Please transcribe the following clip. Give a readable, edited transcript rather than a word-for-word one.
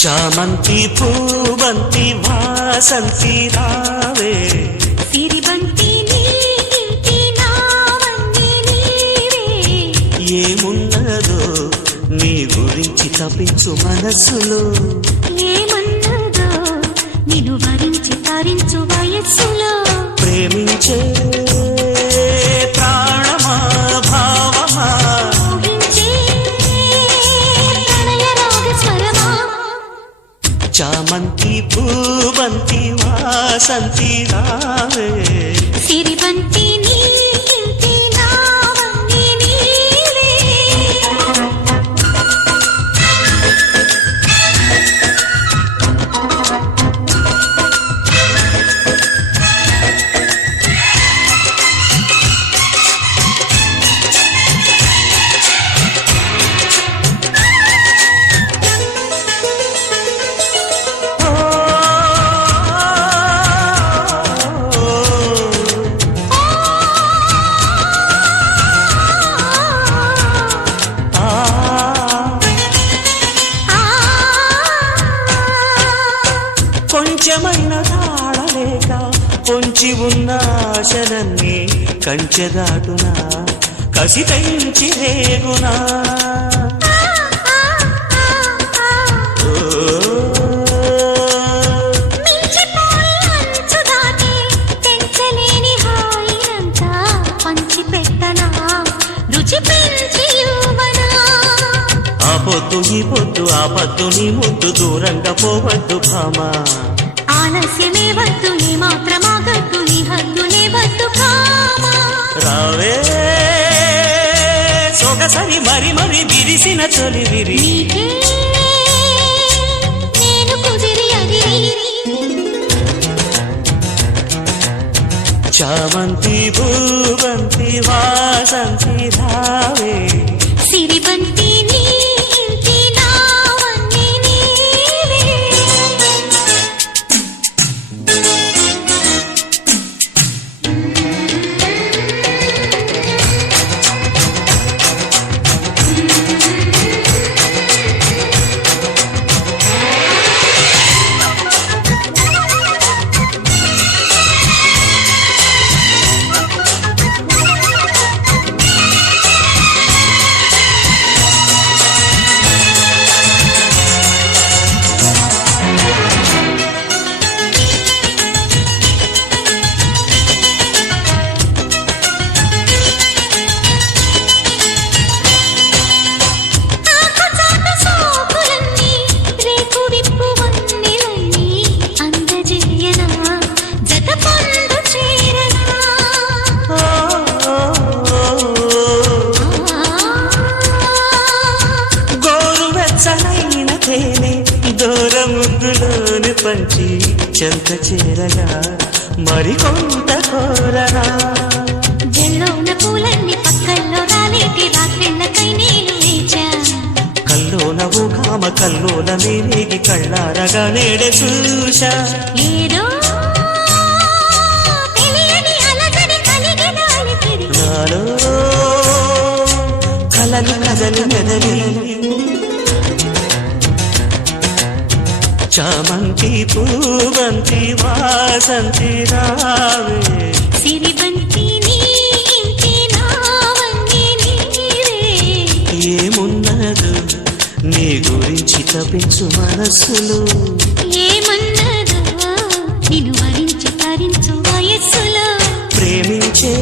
చామంతి పూబంతి వాసంతి రావే సిరిబంతి నీటి నావన్నీ నీవే ఏమున్నదో నీ గురించి తప్పించు మనసులో ఏమన్నదో నిన్ను వరించి తరించు వయస్సులో ప్రేమించే ప్రాణమా భావమా ఊహించే ప్రణయ రాగ స్వరమా చామంతి పూబంతి వాసంతి రావే సిరిబంతి నీటి నావన్నీ నీవే కొంచెమైన తాళలేక పొంచి ఉన్న ఆశలన్నీ కంచెదాటునా కసి పెంచి రేగునా ఆ పొద్దు ఈ పొద్దు ఆ పద్దు నీ ముద్దు దూరంగా పోవద్దు భామా ఆలస్యమే వద్దు నీ మాత్రమాగద్దు నీ హద్దులే వద్దు కామా రావే సొగసరి మరి మరి విరిసిన తొలి విరి నీకే నేను కుదిరి అదిరి చామంతి పూబంతి వాసంతి రావే సిరిబంతి నీటి నావన్నీ నీవే గోరువెచ్చనైన తేనె దూరముద్దులోని పంచి చెంత చేరగా మరికొంత కోరనా జల్లోన పూలన్నీ పక్కల్లో రాలేటి రాత్రిళ్ళకై నేను వేచా కల్లోన ఊకామ కల్లోన మేరేగి కళ్ళారగా నేడే చూశా ఏదో తెలియని అలజడి కలిగిన అలికిడి నాలో కలలు కదలు మెదలి చామంతి పూబంతి వాసంతి రావే సిరిబంతి నీటి నావన్నీ నీవే ఏమున్నదు నీ గురించి తప్పించు మనసులో ఏమన్నదో నిన్ను వరించి తరించు వయస్సులో ప్రేమించే